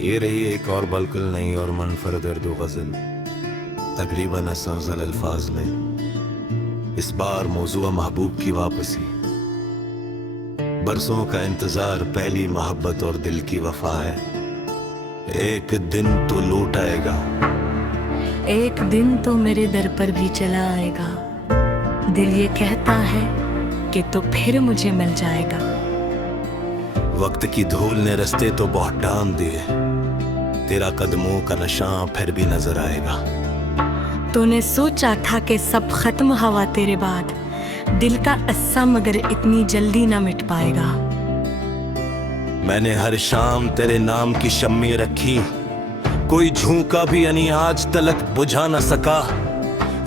ये रही एक और बिल्कुल नई और मुनफरद उर्दू गज़ल, तकरीबन असफ़ज़ल अल्फाज में। इस बार मौज़ूअ महबूब की वापसी, बरसों का इंतज़ार, पहली मोहब्बत और दिल की वफा है। एक दिन तो लौट आएगा, एक दिन तो मेरे दर पर भी चला आएगा। दिल ये कहता है कि तो फिर मुझे मिल जाएगा। वक्त की धूल ने रास्ते तो बहुत ढांक दिए, तेरा कदमों का निशान फिर भी नजर आएगा। तूने सोचा था कि सब खत्म हवा तेरे बाद, दिल का अस्सा मगर इतनी जल्दी ना मिट पाएगा। मैंने हर शाम तेरे नाम की शम्मी रखी, कोई झोंका भी यानी आज तलक बुझा न सका।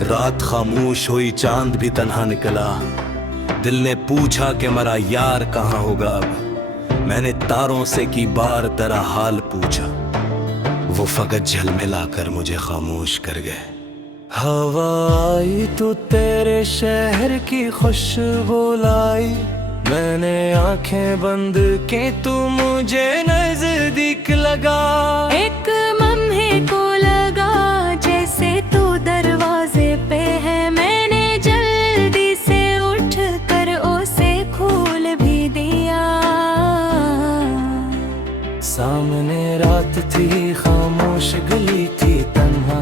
रात खामोश हुई, चांद भी तन्हा निकला। दिल ने पूछा कि मेरा यार कहाँ होगा अब। मैंने तारों से की बार तेरा हाल पूछा, वो फकत झलमिला कर मुझे खामोश कर गए। हवा आई तो तेरे शहर की खुशबू लाई, मैंने आंखें बंद की तू मुझे नजदीक लगा। एक लम्हे को लगा जैसे तू दरवाजे पे है, मैंने जल्दी से उठ कर उसे खोल भी दिया। सामने रात थी, खामोश गली थी तन्हा,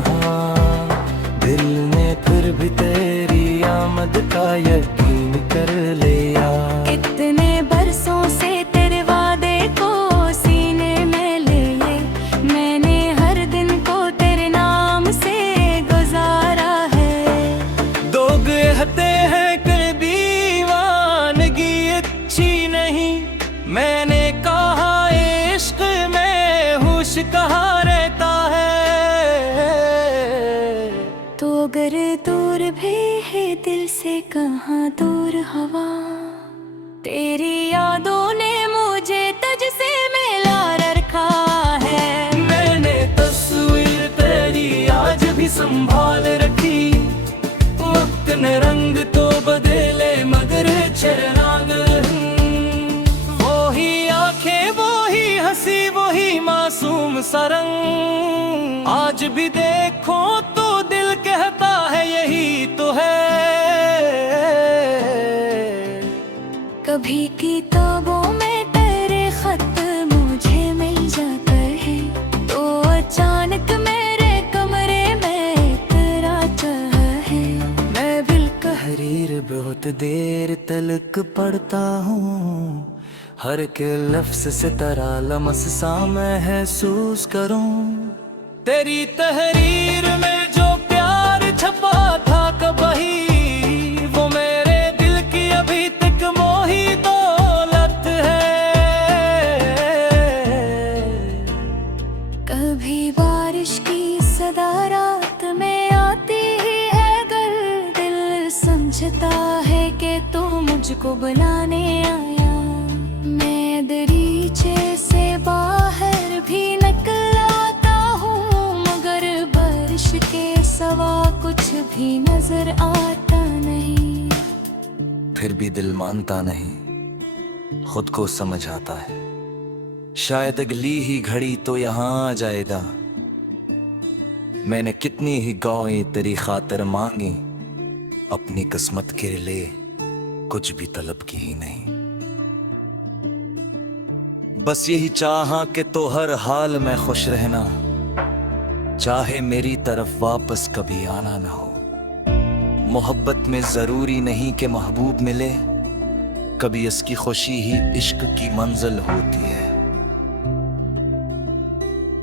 दिल ने फिर भी तेरी आमद का यकीन कर लिया। इतने बरसों से तेरे वादे को सीने में लिए, मैंने हर दिन को तेरे नाम से गुजारा है। दो कहते हैं कि दीवानगी अच्छी नहीं, मैंने कहा इश्क में होश कहाँ रहता है। तो अगर दूर भी है दिल से कहाँ दूर हवा, तेरी यादों ने मुझे तुझसे मिला रखा है। मैंने तस्वीर तेरी आज भी संभाल रखी, वक्त ने रंग तो बदले मगर चेहराग। वो ही आंखें, वो ही हंसी, वो ही मासूम सा रंग। आज भी देखो तो दिल कहता है यही तो है। कभी किताबों में तेरे खत मुझे मिल जाते हैं, तो अचानक मेरे कमरे में तेरा है। मैं बिल्कुल तहरीर बहुत देर तलक पढ़ता हूँ, हर के लफ्ज से तेरा लम्स सा महसूस करूं। तेरी तहरीर में जो प्यार छपा था कभी, वो मेरे दिल की अभी तक मोही दौलत है। कभी बारिश की सदा रात में आती है, अगर दिल समझता है कि तू मुझको बुलाने आया। मैं दरीचे से बाहर भी निकल आता हूँ, मगर बारिश के सवा कुछ भी नजर आता नहीं। फिर भी दिल मानता नहीं, खुद को समझ आता है शायद अगली ही घड़ी तो यहाँ आ जाएगा। मैंने कितनी ही गौएं तेरी खातिर मांगी, अपनी किस्मत के लिए कुछ भी तलब की ही नहीं। बस यही चाहा कि तो हर हाल में खुश रहना, चाहे मेरी तरफ वापस कभी आना ना हो। मोहब्बत में जरूरी नहीं कि महबूब मिले, कभी इसकी खुशी ही इश्क की मंजिल होती है।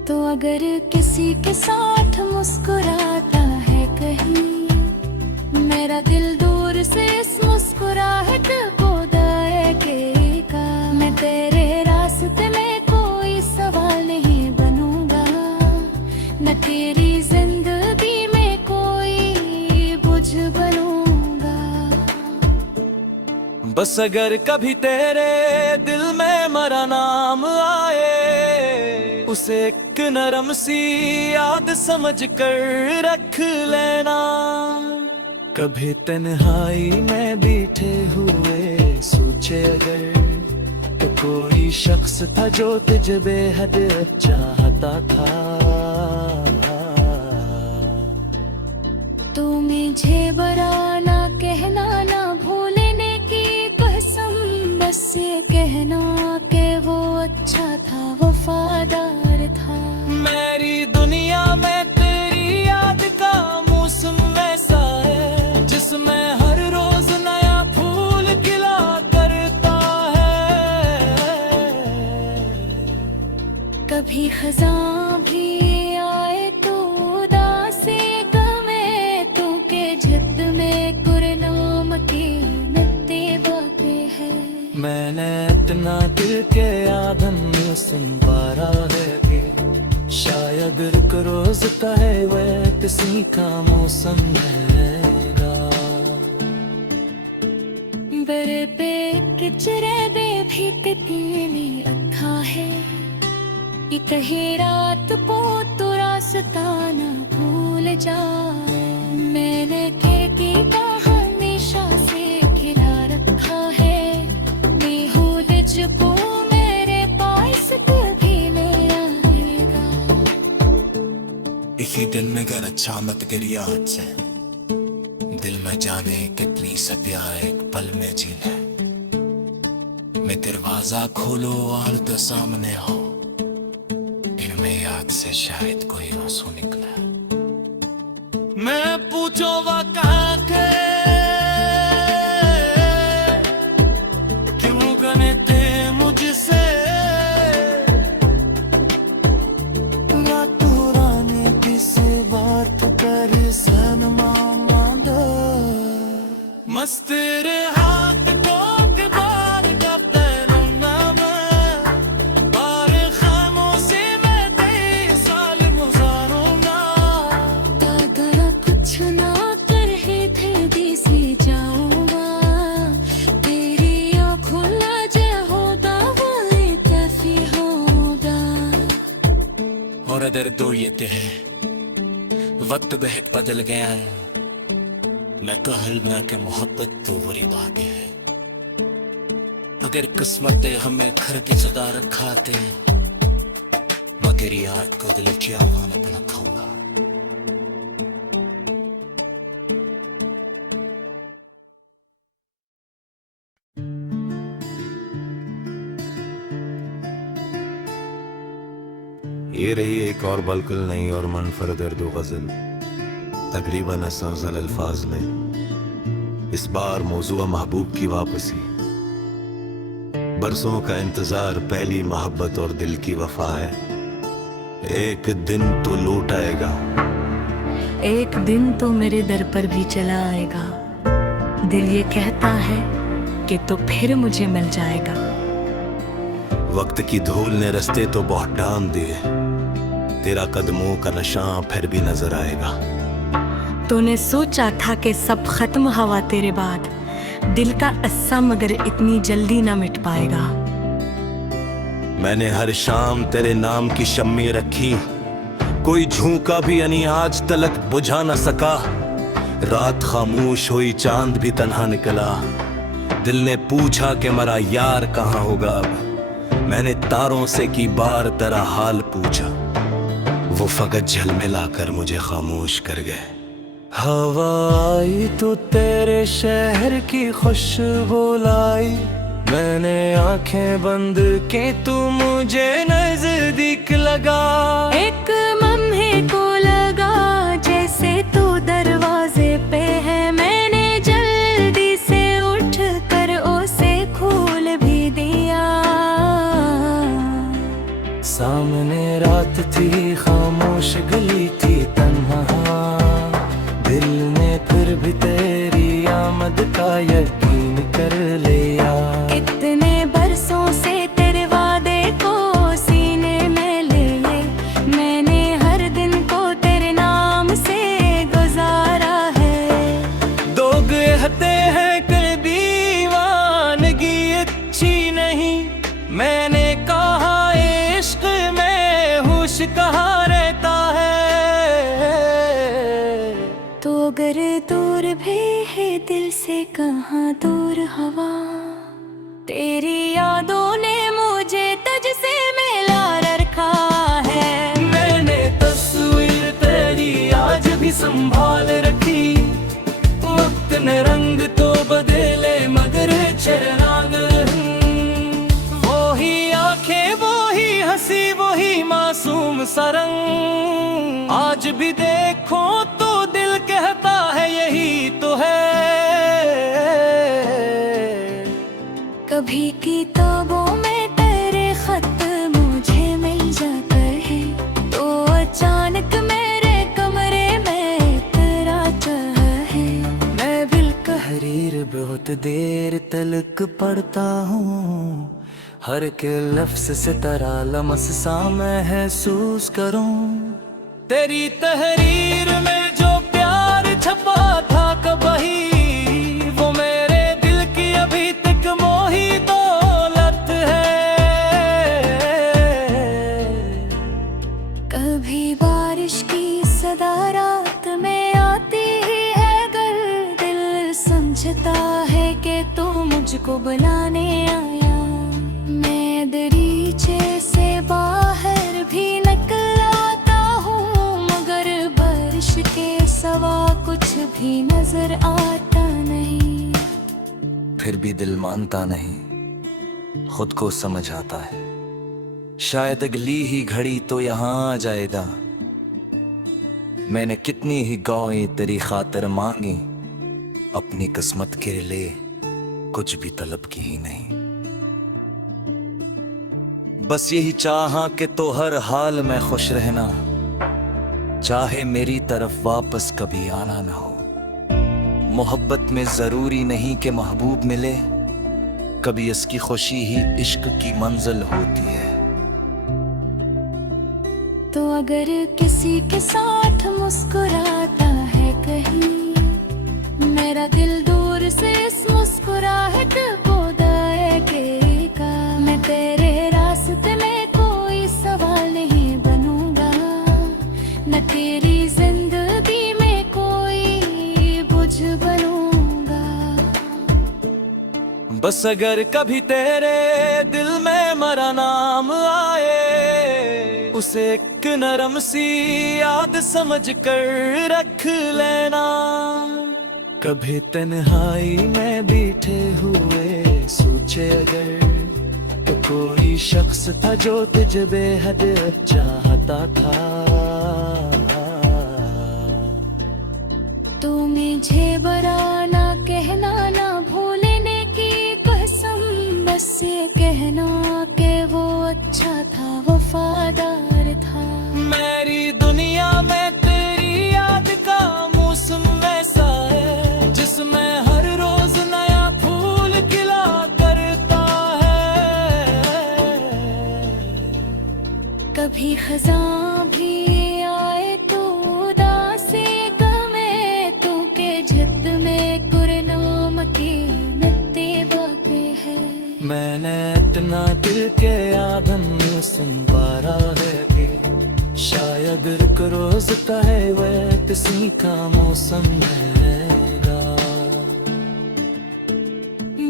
तो अगर किसी के साथ मुस्कुराता है कहीं, मेरा दिल दूर से इस मुस्कुराहट को देखेगा। मैं तेरे रास्ते में कोई सवाल नहीं बनूंगा, न तेरी जिंदगी में कोई बुझ बनूंगा। बस अगर कभी तेरे दिल में मेरा नाम आए, उसे एक नरम सी याद समझ कर रख लेना। कभी तन्हाई में बैठे हुए सोचे अगर, तो कोई शख्स था जो तुझे बेहद चाहता होता था। तो मुझे बुरा ना कहना, ना भूलने की कसम, बस ये कहना कि वो अच्छा था, वफादार था। मेरी दुनिया में तेरी याद का मौसम ऐसा है जिसमें हर रोज नया फूल खिला करता है। कभी खज़ां भी आए तो उदासी गमे, तू के जिद में गुरनाम की नत्ते बापे है। मैंने इतना दिल के आधन में सुन पा रहा है कि शायद रुक रोज का है वह किसी का मौसम रहेगा। बरे पे किचरे बे भी तेरी अखा है, कहे रात पो तो रास्ता न भूल जा। मैंने खिड़की का हमेशा से खिला रखा है, बेहूद को मेरे पास कभी नहीं आएगा। इसी दिन में घर अच्छा मत गिरी आज से, दिल में जाने कितनी सत्या एक पल में जीना। मैं दरवाजा खोलो और तो सामने हो, इनमें याद से शायद कोई आंसू निकला। मैं पूछो वह कहाँ के, क्यों गने थे मुझसे, रातों रानी किसे बात कर सनमा मांदा। मस्त तेरे हाथ को के बार दफ्तरों में, बार खामोशी में तेरे साल गुजारूंगा। दादा कुछ ना कर ही थे दिसी जाऊंगा, तेरी आँखों लाजे होदा वाले कैफी होदा। और अदर दो ये है वक्त बहुत बदल गया है, मैं कहलना के मोहब्बत तो बुरी बात है। अगर किस्मत हमें घर की सदा रखाते, मगर याद को दिल की आवाज़ अपना खाऊंगा। ये रही एक और बिल्कुल नई और मुनफरद उर्दू गज़ल, तकरीबन असफ़ज़ल अल्फाज में। इस बार मौज़ूअ महबूब की वापसी, बरसों का इंतजार, पहली मोहब्बत और दिल की वफा है। एक दिन तो लौट आएगा, एक दिन तो मेरे दर पर भी चला आएगा, दिल ये कहता है कि तो फिर मुझे मिल जाएगा। वक्त की धूल ने रास्ते तो बहुत डाम दिए, तेरा कदमों का नशा फिर भी नजर आएगा। तूने सोचा था कि सब खत्म हवा तेरे बाद, दिल का अस्सा मगर इतनी जल्दी ना मिट पाएगा। मैंने हर शाम तेरे नाम की शम्मी रखी, कोई झोंका भी यानी आज तलक बुझा न सका। रात खामोश हुई, चांद भी तन्हा निकला, दिल ने पूछा कि मेरा यार कहाँ होगा अब। मैंने तारों से की बार तेरा हाल पूछा, वो फकत झलमिला कर मुझे खामोश कर गए। हवा आई तो तेरे शहर की खुशबू लाई, मैंने आंखें बंद की तू मुझे नजदीक लगा। एक लम्हे को लगा जैसे तू दरवाजे पे है, मैंने जल्दी से उठ कर उसे खोल भी दिया। सामने रात थी, खामोश गली थी तन्हा, दिल ने फिर भी तेरी आमद का यकीन कर लिया। इतने बरसों से तेरे वादे को सीने में लिए, मैंने हर दिन को तेरे नाम से गुजारा है। दो कहते हैं कि दीवानगी अच्छी नहीं, मैंने कहा इश्क में होश कहाँ रहता है। तो अगर दूर भी है दिल से कहाँ दूर हवा, तेरी यादों ने मुझे तुझसे मिला रखा है। चराग वो ही आंखें वो ही हंसी वो ही मासूम सरंग आज भी देखो तो दिल कहता है यही तो है कभी किताबों में तेरे खत मुझे मिल जाते हैं तो अचानक मेरे कमरे में तेरा चाह है मैं बिल तहरीर बहुत देर तलक पढ़ता हूँ हर के लफ्ज से तरा लमस सा महसूस करूँ तेरी तहरीर में जो प्यार छपा था कभी वो मेरे दिल की अभी तक मोही दौलत है कभी बारिश की सदा रात में आती ही है अगर दिल समझता है कि तू मुझको बुलाने आया मैं दरीचे से बाहर भी निकल आता हूँ मगर बारिश के सवा कुछ भी नजर आता नहीं फिर भी दिल मानता नहीं खुद को समझ आता है शायद अगली ही घड़ी तो यहाँ आ जाएगा मैंने कितनी ही गौएं तेरी खातिर मांगी अपनी किस्मत के लिए कुछ भी तलब की ही नहीं बस यही चाहा कि तो हर हाल में खुश रहना चाहे मेरी तरफ वापस कभी आना ना हो मोहब्बत में जरूरी नहीं कि महबूब मिले कभी इसकी खुशी ही इश्क की मंजिल होती है तो अगर किसी के साथ मुस्कुराता है कहीं मेरा दिल दूर से इस मुस्कुराहट को दाएगा मैं तेरे रास्ते में कोई सवाल नहीं बनूंगा न तेरी जिंदगी में कोई बुझ बनूंगा बस अगर कभी तेरे दिल में मेरा नाम आए उसे एक नरम सी याद समझ कर रख लेना कभी तन्हाई में बैठे हुए सोचे अगर तो कोई शख्स था जो तुझे बेहद चाहता था तू मुझे बुरा ना कहना ना भूलने की कसम बस ये कहना कि वो अच्छा था वफादार था मेरी दुनिया में तेरी याद का मौसम वैसा है जिसमें हर रोज नया फूल खिला करता है कभी खज़ां भी आए तो उदासी गमे तू के जिद में गुरनाम की मिट्टी बाकी है मैंने इतना दिल के आधन में संवारा है कि शायद एक रोज है वह किसी का मौसम रहेगा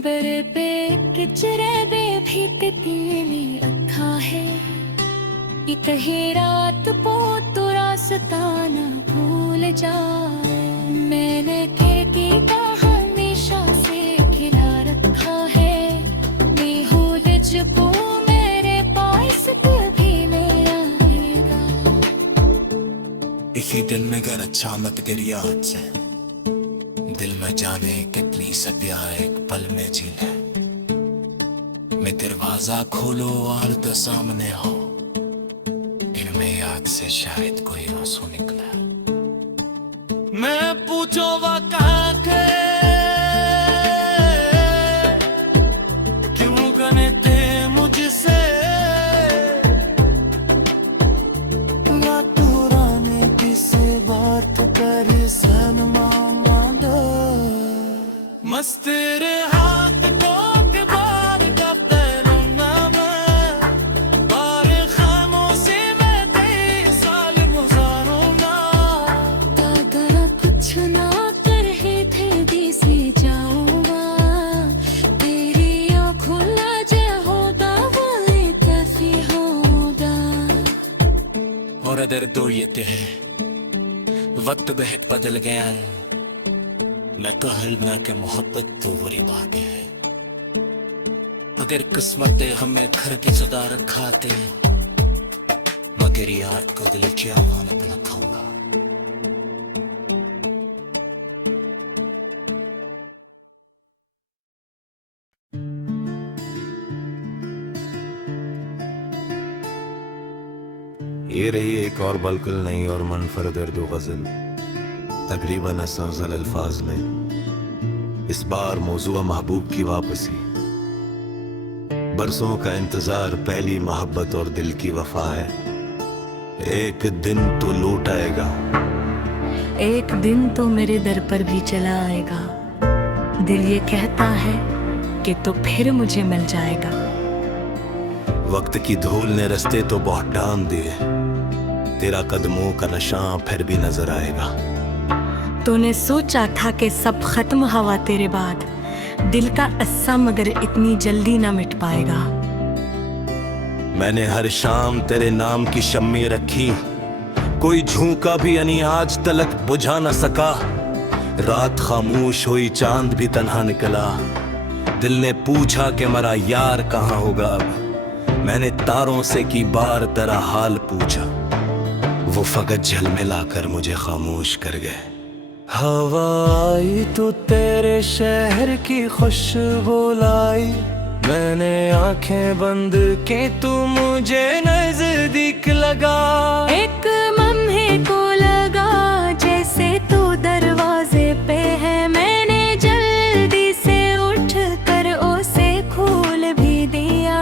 बरे पे किचरे बे भी तितली अखा है कहीं रात पो तो रास्ता न भूल जा मैंने खेती का हमेशा से खिला रखा है बेहूद को मेरे पास कभी ले आएगा इसी दिल में घर अच्छा मत गिर याद से दिल में जाने कितनी सत्या एक पल में जी ले मैं दरवाजा खोलो और तो सामने हो इनमें याद से शायद कोई आंसू निकला मैं पूछो वा कहाँ के क्यों गने थे मुझसे राने किसे बात कर सनमा मांगा मस्त तेरे हाथ को के बार का तैरूना मैं बार खामोशी में तेरे साल गुजारूंगा अगर कुछ ना कर ही थे दिसे जाऊंगा तेरी आँखों लाजे होगा वाले कैफी होगा और अदर दो ये है वक्त बहुत बदल गया है मैं कहल ना के मोहब्बत तो बुरी बात है मगर किस्मत हमें घर की सदा रखाते, मगर यार को दिल क्या मानत रखाऊंगा। ये रही एक और बिल्कुल नई और मुनफरद उर्दू गज़ल, तकरीबन 80 अल्फाज में। इस बार मौजूआ महबूब की वापसी, बरसों का इंतजार, पहली मोहब्बत और दिल की वफा है। एक दिन तो लौट आएगा, एक दिन तो मेरे दर पर भी चला आएगा। दिल ये कहता है कि तो फिर मुझे मिल जाएगा। वक्त की धूल ने रास्ते तो बहुत ढांक दिए, तेरा कदमों का नशा फिर भी नजर आएगा। तूने सोचा था कि सब खत्म हवा तेरे बाद, दिल का अस्सा मगर इतनी जल्दी ना मिट पाएगा। मैंने हर शाम तेरे नाम की शम्मी रखी, कोई झोंका भी यानी आज तलक बुझा न सका। रात खामोश हुई, चांद भी तन्हा निकला। दिल ने पूछा कि मेरा यार कहाँ होगा अब। मैंने तारों से की बार तेरा हाल पूछा, वो फकत झलमिला कर मुझे खामोश कर गए। हवा आई तो तेरे शहर की खुशबू लाई, मैंने आंखें बंद की तू मुझे नजदीक लगा। एक लम्हे को लगा जैसे तू दरवाजे पे है, मैंने जल्दी से उठ कर उसे खोल भी दिया।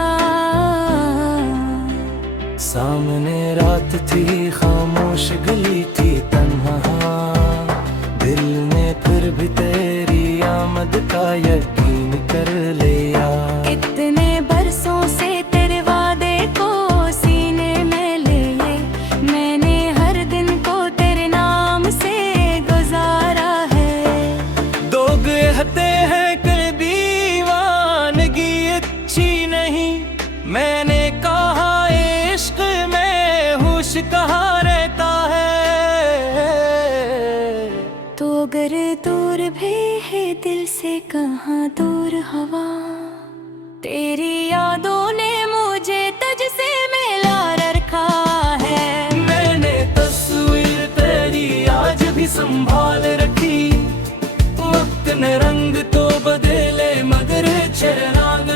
सामने रात थी, खामोश गली थी तन्हा, दिल ने फिर भी तेरी आमद का यकीन कर लिया। कितने बरसों से तेरे वादे को सीने में लिए, मैंने हर दिन को तेरे नाम से गुजारा है। दो कहते हैं कर दीवानगी अच्छी नहीं, मैंने कहा इश्क में होश कहाँ रहता है। तो अगर दूर भी है दिल से कहाँ दूर हवा, तेरी यादों ने मुझे तुझसे मिला रखा है। मैंने तस्वीर तेरी आज भी संभाल रखी, वक्त ने रंग तो बदले मगर चेहराग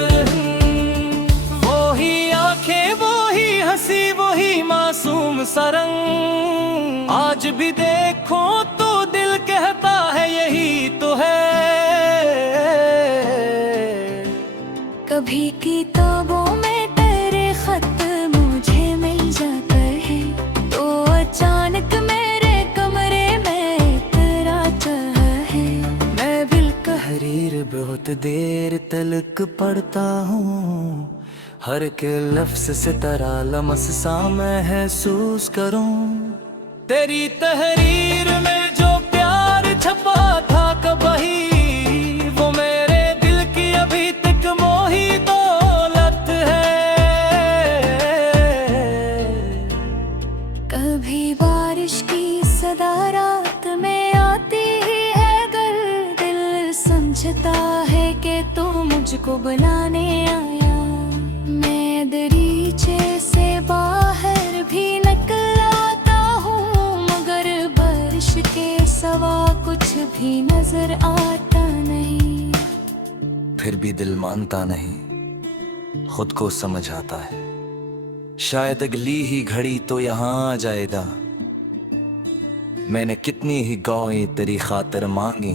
वो ही आंखें, वो ही हंसी, वो ही मासूम सा रंग। आज भी देखो तो दिल कहता है यही तो है। कभी किताबों में तेरे खत मुझे मिल जाते हैं, तो अचानक मेरे कमरे में तेरा है। मैं बिल्कुल तहरीर बहुत देर तलक पढ़ता हूँ, हर के लफ्ज से तेरा लम्स सा महसूस करूँ। तेरी तहरीर में जो प्यार छपा था कभी, वो मेरे दिल की अभी तक मोही दौलत है। कभी बारिश की सदा रात में आती ही है, अगर दिल समझता है कि तू मुझको बुलाने आया। मैं दरीचे से बाहर भी निकल आता हूँ, मगर बारिश के सवा कुछ भी नजर आता नहीं। फिर भी दिल मानता नहीं, खुद को समझ आता है शायद अगली ही घड़ी तो यहाँ आ जाएगा। मैंने कितनी ही गौएं तेरी खातिर मांगी,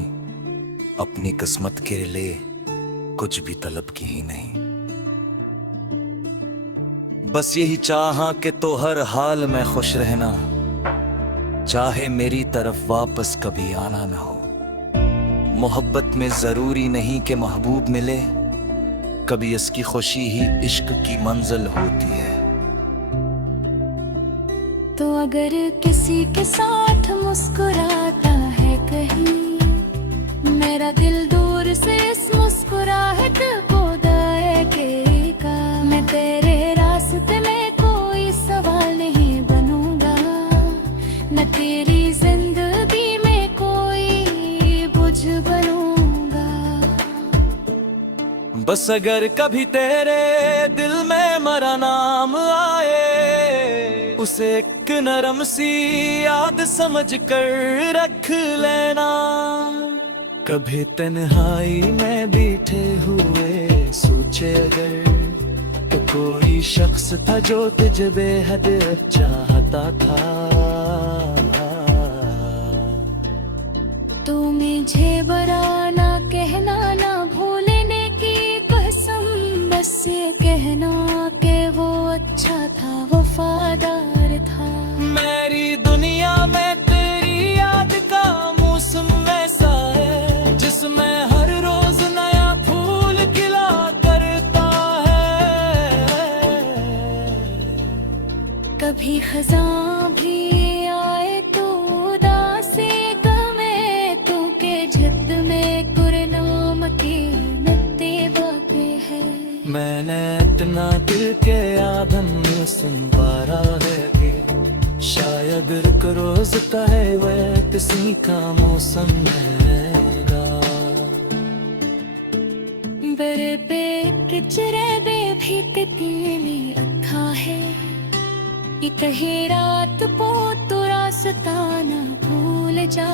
अपनी किस्मत के लिए कुछ भी तलब की ही नहीं। बस यही चाहा कि तो हर हाल में खुश रहना, चाहे मेरी तरफ वापस कभी आना ना हो। मोहब्बत में जरूरी नहीं कि महबूब मिले, कभी इसकी खुशी ही इश्क की मंजिल होती है। तो अगर किसी के साथ मुस्कुराता है कहीं, मेरा दिल दूर से इस मुस्कुराहट को देखेगा। मैं तेरे रास्ते में कोई सवाल नहीं बनूंगा, न तेरी जिंदगी में कोई बुझ बनूंगा। बस अगर कभी तेरे दिल में मेरा नाम आए, उसे एक नरम सी याद समझ कर रख लेना। कभी तन्हाई में बैठे हुए सोचे अगर, तो कोई शख्स था जो तुझे बेहद चाहता था। तू मुझे बुरा ना कहना, ना भूलने की कसम, बस ये कहना कि वो अच्छा था, वफादार था। मेरी दुनिया में तेरी याद का मौसम ऐसा है, जिसमें हर रोज नया फूल खिला करता है। कभी खज़ां भी आए तो उदासी गमे, तू के जिद में गुरनाम की नत्ते बापे है। मैंने इतना दिल के आधन सुन पारा है कि शायद रुक रोज का है वह किसी का मौसम रहेगा। बरे पे किचरे बे भी कितनी अखा है, ये कहे रात पो तो रास्ता न भूल जा।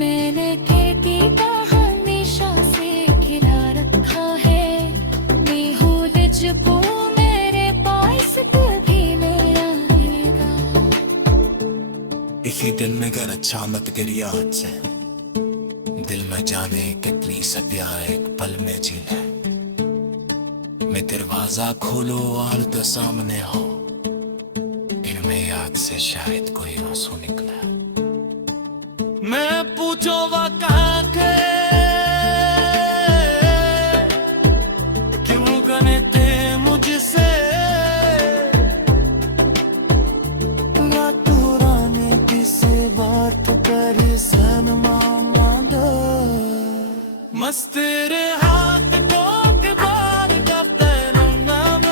मैंने खेती का हमेशा से खिला रखा है, बेहूद जबो मेरे पास कभी नहीं आएगा। इसी दिल में गर अच्छा मत गिरिया से, दिल में जाने कितनी सत्या एक पल में जीना। मैं दरवाजा खोलो और तो सामने हो, इनमें याद से शायद कोई आंसू निकला। मैं पूछो वह कहाँ के, क्यों गने थे मुझसे, रातों रानी किसे बात कर सनमा मांगा। मस्त तेरे हाथ को के बार दफ्तर नाम,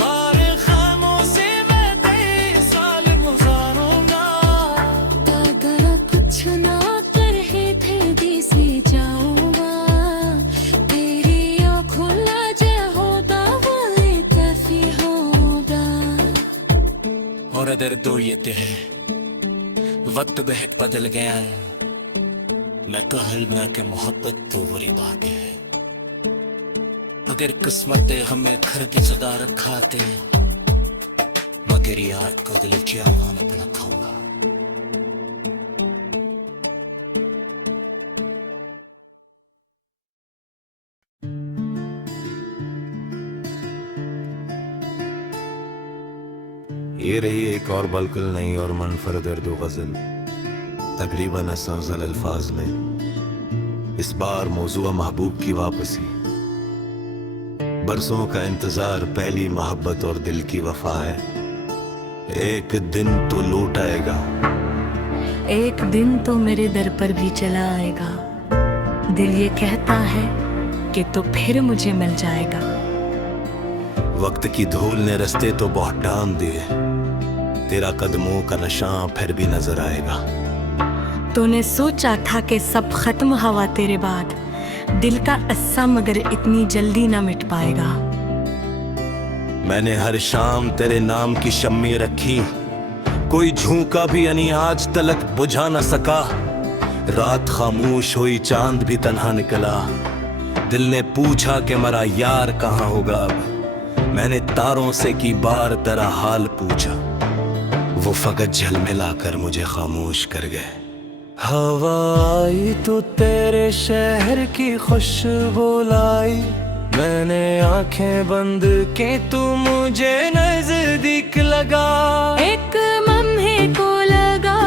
बार खामोशी में 23 साल गुजारूंगा। अगर कुछ ना कर ही थे दिसे जाऊंगा, तेरी आँखों लाजे होगा वो काफी होगा। और अदर दो ये है वक्त बहुत बदल गया है, मैं कहल ना के मोहब्बत तो बुरी बात है। अगर किस्मत हमें घर की सदा रखाते, मगर याद को दिल की अमानत न खाऊंगा। ये रही एक और बलकुल नई और मुनफरद उर्दू गजल, तकरीबन असफजल अल्फाज में। इस बार मौजूआ महबूब की वापसी, बरसों का इंतजार, पहली मोहब्बत और दिल की वफा है। एक दिन तो लौट आएगा, एक दिन तो मेरे दर पर भी चला आएगा। दिल ये कहता है कि तो फिर मुझे मिल जाएगा। वक्त की धूल ने रास्ते तो बहुत ढांक दिए, तेरा कदमों का नशा फिर भी नजर आएगा। तूने सोचा था कि सब खत्म हवा तेरे बाद, दिल का अस्सा मगर इतनी जल्दी ना मिट पाएगा। मैंने हर शाम तेरे नाम की शम्मी रखी, कोई झोंका भी यानी आज तलक बुझा न सका। रात खामोश हुई, चांद भी तन्हा निकला। दिल ने पूछा कि मेरा यार कहाँ होगा अब, मैंने तारों से की बार तेरा हाल पूछा। वो फकत झलमिला कर मुझे खामोश कर गए। हवा आई तो तेरे शहर की खुशबू लाई, मैंने आंखें बंद की तू मुझे नजदीक लगा। एक लम्हे को लगा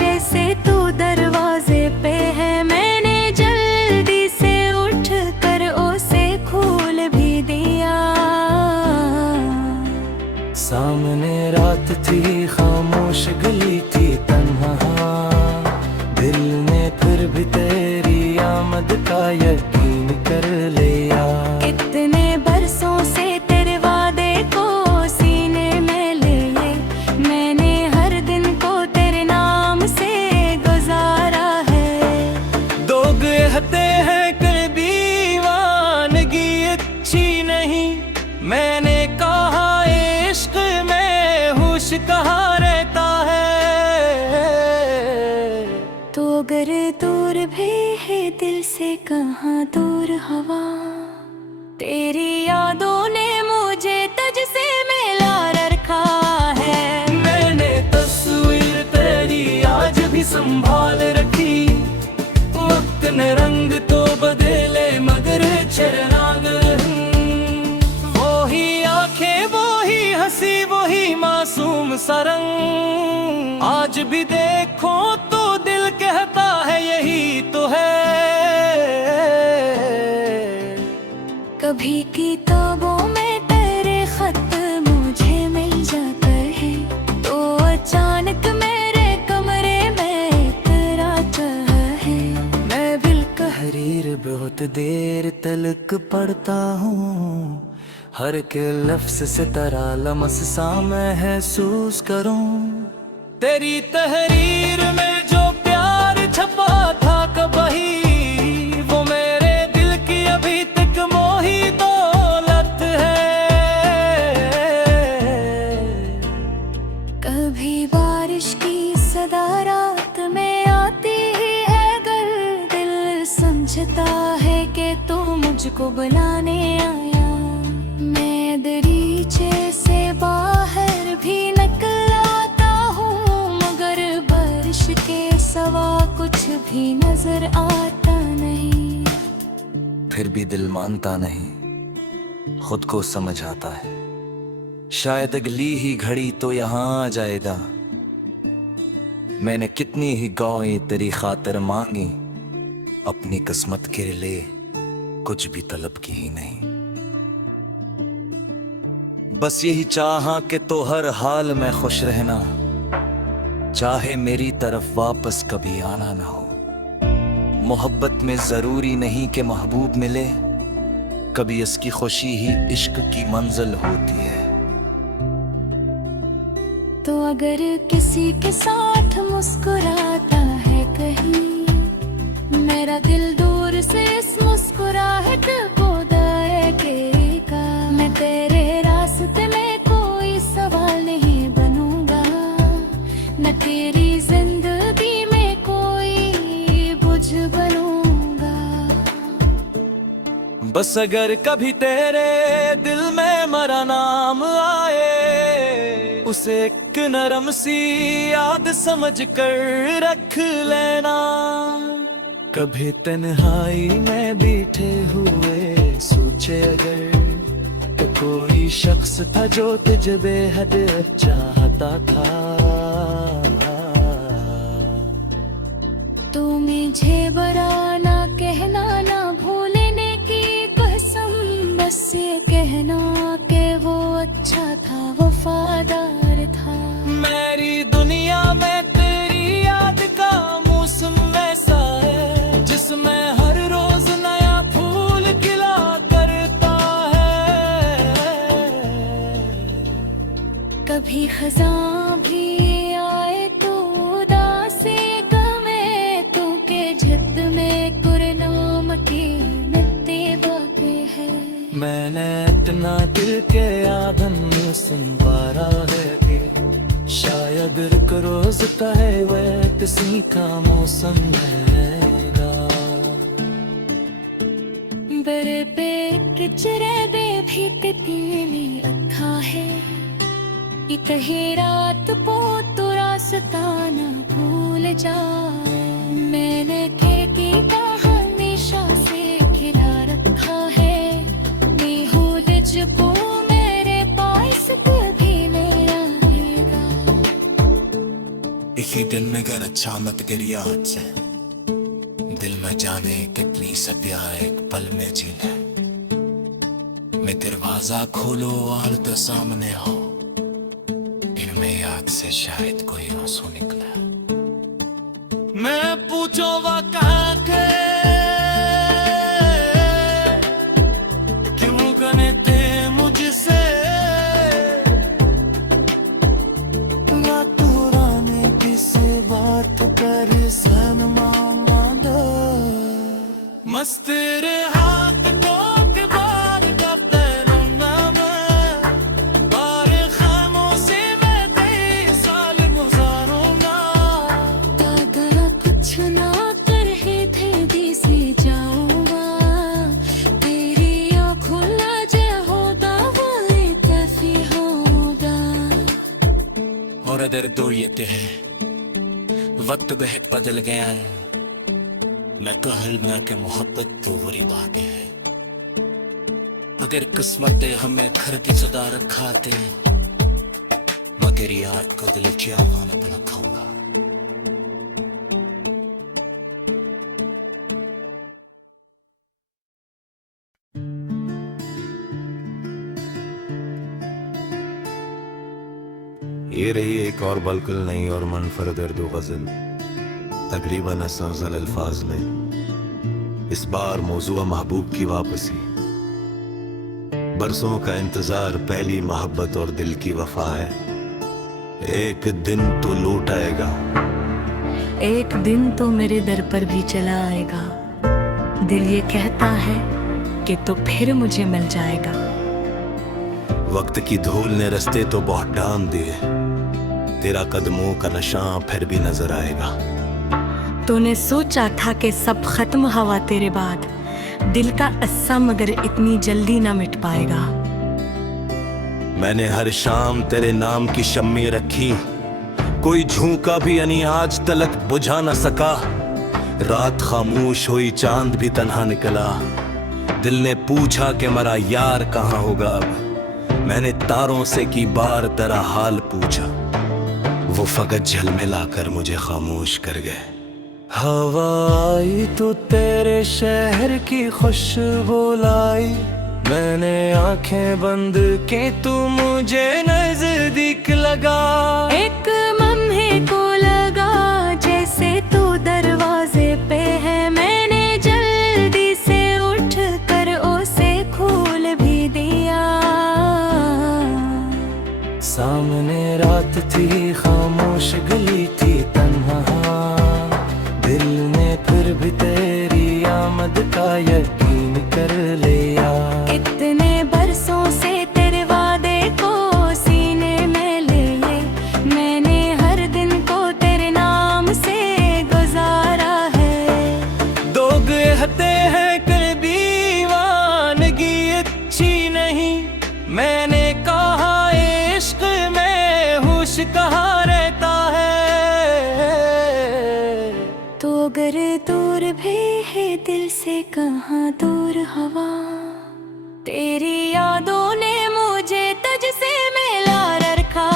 जैसे तू दरवाजे पे है, मैंने जल्दी से उठ कर उसे खोल भी दिया। सामने रात थी, खामोश गली थी तन्हा, दिल ने फिर भी तेरी आमद का यकीन कर लिया। इतने बरसों से तेरे वादे को सीने में लिए, मैंने हर दिन को तेरे नाम से गुजारा है। दो कहते हैं कि दीवाने कहाँ दूर हवा, तेरी यादों ने मुझे तुझसे मिला रखा है। मैंने तस्वीर तेरी आज भी संभाल रखी, वक्त ने रंग तो बदले मगर चेहरा वही आंखें वही हंसी वही मासूम सा रंग, आज भी देखो तो दिल कहता है यही तो है। कभी किताबों में तेरे खत मुझे मिल जाते हैं, तो अचानक मेरे कमरे में तेरा है। मैं बिल्कुल तहरीर बहुत देर तलक पढ़ता हूँ, हर के लफ्ज से तेरा लम्स सा महसूस करूं। तेरी तहरीर में जो प्यार छपा था कभी, वो मेरे दिल की अभी तक मोही दौलत है। कभी बारिश की सदा रात में आती है, अगर दिल समझता है कि तू मुझको बुलाने आया। मैं दरीचे से बाहर भी निकल आता हूँ, मगर बारिश के सवा कुछ भी नजर आता नहीं। फिर भी दिल मानता नहीं, खुद को समझ आता है शायद अगली ही घड़ी तो यहाँ आ जाएगा। मैंने कितनी ही गौएं तेरी खातिर मांगी, अपनी किस्मत के लिए कुछ भी तलब की ही नहीं। बस यही चाहा कि तो हर हाल में खुश रहना, चाहे मेरी तरफ वापस कभी आना ना हो। मोहब्बत में जरूरी नहीं कि महबूब मिले, कभी इसकी खुशी ही इश्क की मंजिल होती है। तो अगर किसी के साथ मुस्कुराता है कहीं, मेरा दिल दूर से इस मुस्कुराहट को देखेगा। मैं तेरे रास्ते में कोई सवाल नहीं बनूंगा, न तेरी जिंदगी में कोई बुझ बनूंगा। बस अगर कभी तेरे दिल में मेरा नाम आए, उसे एक नरम सी याद समझ कर रख लेना। कभी तन्हाई में बैठे हुए सोचे अगर, तो कोई शख्स था जो तुझे बेहद चाहता था। तू मुझे बुरा ना कहना, ना भूलने की कसम, बस ये कहना कि वो अच्छा था, वफादार था। मेरी दुनिया में तेरी याद का मौसम ऐसा है, जिसमें हर रोज नया फूल खिला करता है। कभी खज़ां भी आए तो उदासी गमे, तू के जिद में गुरनाम की मिट्टी बाकी है। मैंने इतना दिल के आधन संवारा है कि शायद रुक रोज का है वह किसी का मौसम रहेगा। बरे पे किचरे बे भी तितली रखा है, कहीं रात पो तो रास्ता न भूल जा। मैंने खेती का हमेशा से खिला रखा है, को मेरे पास कभी मेरा रहेगा। इसी दिन में घर अच्छा मत गिरिया से, दिल में जाने कितनी सत्या एक पल में जीना। मैं दरवाजा खोलो और तो सामने हो, इनमें याद से शायद कोई आंसू निकला। मैं पूछो वा कहाँ के, क्यों गने थे मुझसे, रातों राने किसे बात कर सनमा दो। मस्त तेरे हाथ को के बार कब तेरूंगा मैं, बार खामोशी में 23 साल गुजारूंगा। अगर कुछ ना कर है दर्दो ये है वक्त बेहद बदल गया है मैं कहल में के मोहब्बत तो वरी बाके है अगर किस्मत हमें घर की सदा रखाते मगर याद को दिल क्या मानत न खाऊंगा ये रही एक और बिल्कुल नई और मुनफरद उर्दू गज़ल तकरीबन असफ़ज़ल अल्फाज में। इस बार मौज़ूअ महबूब की वापसी। बरसों का इंतज़ार पहली मोहब्बत और दिल की वफा है। एक दिन तो लौट आएगा, एक दिन तो मेरे दर पर भी चला आएगा। दिल ये कहता है कि तो फिर मुझे मिल जाएगा। वक्त की धूल ने रास्ते तो बहुत ढांक दिए, तेरा कदमों का निशान फिर भी नजर आएगा। तूने सोचा था कि सब खत्म हवा तेरे बाद, दिल का अस्सा मगर इतनी जल्दी ना मिट पाएगा। मैंने हर शाम तेरे नाम की शम्मी रखी, कोई झोंका भी यानी आज तलक बुझा न सका। रात खामोश हुई चांद भी तन्हा निकला, दिल ने पूछा कि मेरा यार कहाँ होगा अब। मैंने तारों से की बार तेरा हाल पूछा, वो फकत झलमिला कर मुझे खामोश कर गए। हवा आई तो तेरे शहर की खुशबू लाई, मैंने आंखें बंद की तू मुझे नजदीक लगा। एक लम्हे को लगा जैसे तू दरवाजे पे है, मैंने जल्दी से उठ कर उसे खोल भी दिया। सामने रात थी खामोश गली थी तन्हा, दिल ने फिर भी तेरी आमद का यकीन कर लिया। इतने बरसों से तेरे वादे को सीने में लिए, मैंने हर दिन को तेरे नाम से गुजारा है। दो कहते हैं कि दीवानगी अच्छी नहीं, मैंने कहा इश्क में होश कहाँ रहता है। तो अगर दूर भी है दिल से कहाँ दूर हवा, तेरी यादों ने मुझे तुझसे मिला रखा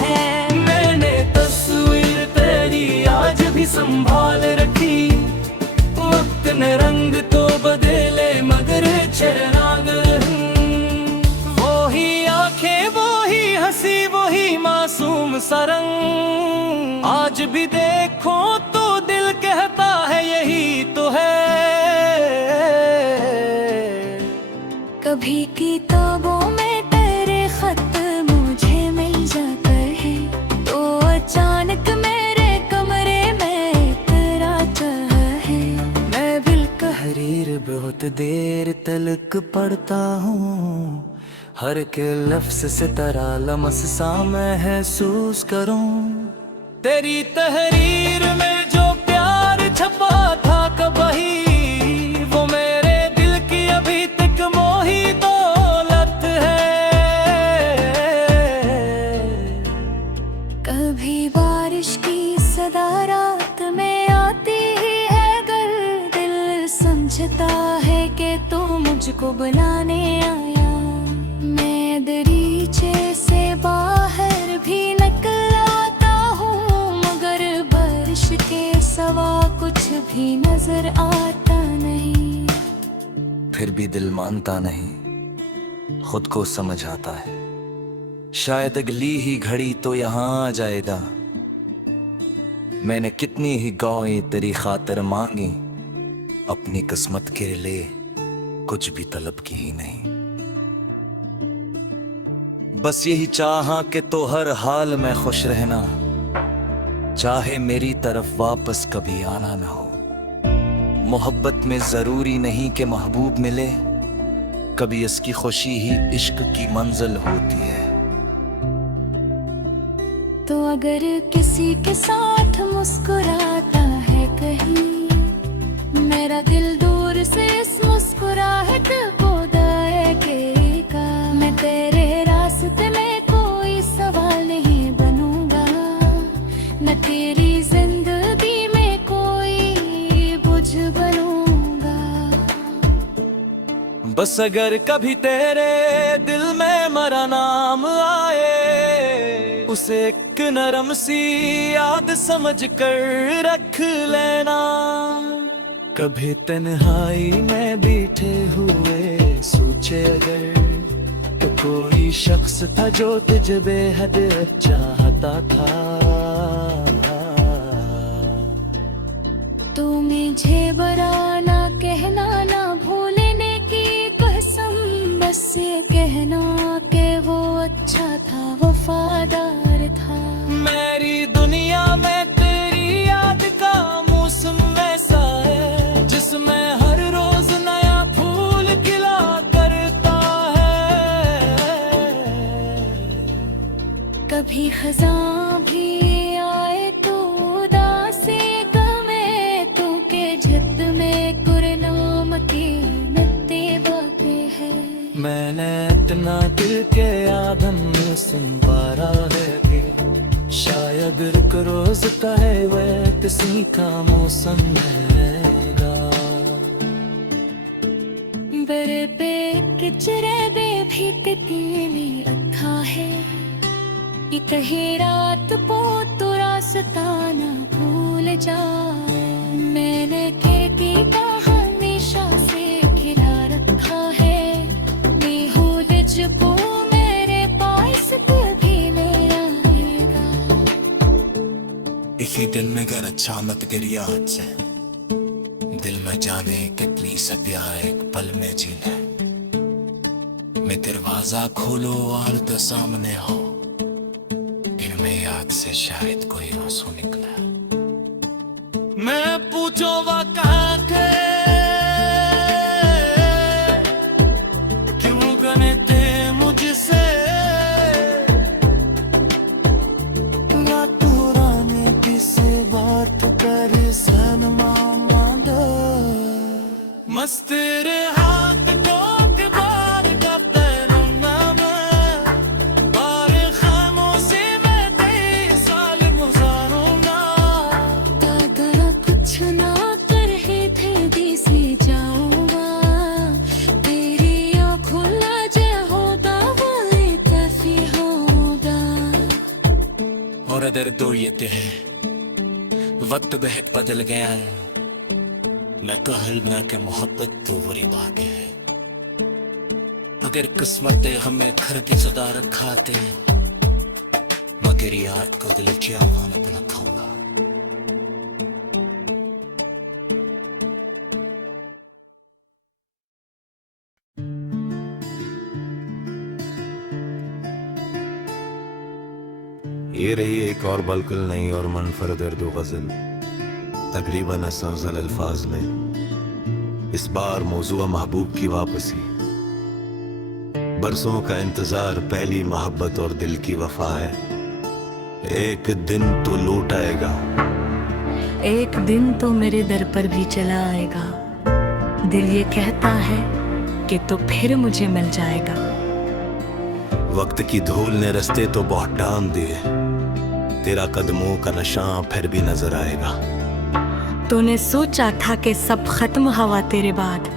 है। मैंने तस्वीर तेरी आज भी संभाल रखी, वक्त ने रंग तो बदले मगर चेहराग। वही आंखें वही हंसी वही मासूम सा रंग, आज भी देखो तो दिल कहता है यही तो है। कभी किताबों में तेरे खत मुझे मिल जाते हैं, तो अचानक मेरे कमरे में तेरा चाह है। मैं बिल तहरीर बहुत देर तलक पढ़ता हूँ, हर के लफ्ज से तेरा लम्स सा महसूस करूं। तेरी तहरीर में जो प्यार छपा था कभी, वो मेरे दिल की अभी तक मोही दौलत है। कभी बारिश की सदा रात में आती ही है, अगर दिल समझता है कि तू मुझको बुलाने आया। मैं दरीचे से बाहर भी निकल आता हूँ, मगर बारिश के सवा कुछ भी नजर आता नहीं। फिर भी दिल मानता नहीं, खुद को समझ आता है शायद अगली ही घड़ी तो यहाँ आ जाएगा। मैंने कितनी ही गौएं तेरी खातिर मांगी, अपनी किस्मत के लिए कुछ भी तलब की ही नहीं। बस यही चाहा कि तो हर हाल में खुश रहना, चाहे मेरी तरफ वापस कभी आना ना हो। मोहब्बत में जरूरी नहीं कि महबूब मिले, कभी इसकी खुशी ही इश्क की मंजिल होती है। तो अगर किसी के साथ मुस्कुराता है कहीं, मेरा दिल दूर से इस मुस्कुराहट को देखेगा। मैं तेरे रास्ते में कोई सवाल नहीं बनूंगा, बस अगर कभी तेरे दिल में मेरा नाम आए, उसे एक नरम सी याद समझ कर रख लेना। कभी तन्हाई में बैठे हुए सोचे अगर, तो कोई शख्स था जो तुझे बेहद चाहता था। तू मुझे बुरा ना कहना, ना भूलने की कसम, बस ये कहना कि वो अच्छा था, वफादार था। मेरी दुनिया में तेरी याद का मौसम ऐसा है, जिसमें हर रोज नया फूल खिला करता है। कभी खज़ां भी आए तो उदासी गमे, तू के झित में गुरनाम की मिट्टी बाकी है। मैंने इतना दिल के आधन में सुन पारा है कि शायद एक रोज कहे वह किसी का मौसम रहेगा। बरे पे किचरे बे भी तितली रखा है, कहीं रात पो तो रास्ता ना भूल जा। मैंने खेती का हमेशा से घिरा रखा है, बेहूद को मेरे पास कभी नहीं आएगा। इसी दिन में घर अचानक गिरी आज से, दिल में जाने कितनी सत्या एक पल में जीना। मैं दरवाजा खोलो और तो सामने हो, इनमें याद से शायद कोई आंसू निकला। मैं पूछो वा कहाँ थे, क्यों गने थे मुझसे, रातों किसे बात कर सन मामा दा। मस्त तेरे हाथ को के बार का पैरों ना मैं, बार खामोशी में 23 साल गुजारूंगा। अगर कुछ ना कर ही थे दिसे जाऊंगा, तेरी आँखों लाजे होगा वाले तफी होगा। और अदर दो ये है, वक्त बहुत बदल गया है। मैं कहलना के मोहब्बत तो बड़ी बात है, अगर किस्मत हमें घर की सदा रखाते, मगर याद को दिल की अमानत रखूंगा। ये रही एक और बिल्कुल नई और मुनफरद उर्दू गज़ल, तकरीबन असफ़ज़ल अल्फाज में। इस बार मौज़ूअ महबूब की वापसी, बरसों का इंतज़ार, पहली मोहब्बत और दिल की वफा है। एक दिन तो लौट आएगा, एक दिन तो मेरे दर पर भी चला आएगा। दिल ये कहता है कि तो फिर मुझे मिल जाएगा। वक्त की धूल ने रास्ते तो बहुत डाम दिए, तेरा कदमों का नशा फिर भी नजर आएगा। तूने सोचा था कि सब खत्म हवा तेरे बाद,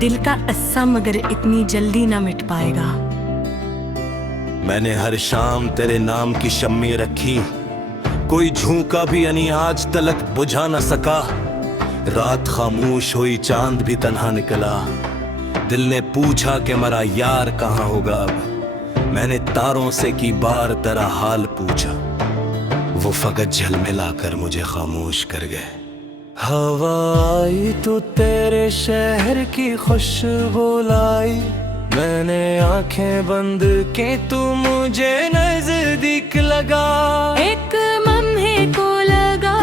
दिल का अस्सा मगर इतनी जल्दी ना मिट पाएगा। मैंने हर शाम तेरे नाम की शम्मी रखी, कोई झोंका भी यानी आज तलक बुझा न सका। रात खामोश हुई, चांद भी तन्हा निकला। दिल ने पूछा कि मेरा यार कहाँ होगा अब। मैंने तारों से की बार तेरा हाल पूछा, वो फकत झलमिला कर मुझे खामोश कर गए। हवा आई तो तेरे शहर की खुशबू लाई, मैंने आंखें बंद की तू मुझे नजदीक लगा। एक लम्हे को लगा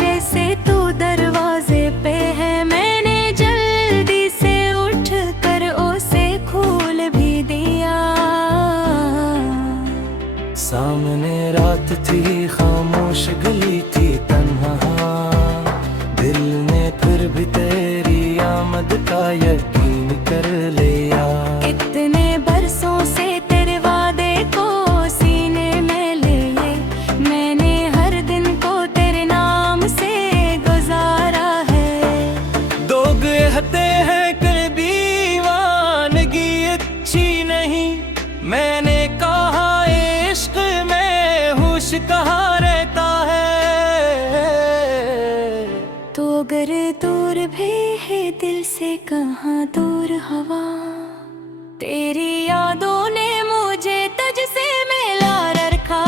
जैसे तू दरवाजे पे है, मैंने जल्दी से उठ कर उसे खोल भी दिया। सामने रात थी, खामोश गली थी तन्हा, दिल ने फिर भी तेरी आमद का यकीन कर लिया। इतने बरसों से तेरे वादे को सीने में लिए, मैंने हर दिन को तेरे नाम से गुजारा है। दो कहते हैं कर दीवानगी, मैंने कहा इश्क में होश कहाँ रहता है। तो अगर दूर भी है दिल से कहाँ दूर हवा, तेरी यादों ने मुझे तुझसे मिला रखा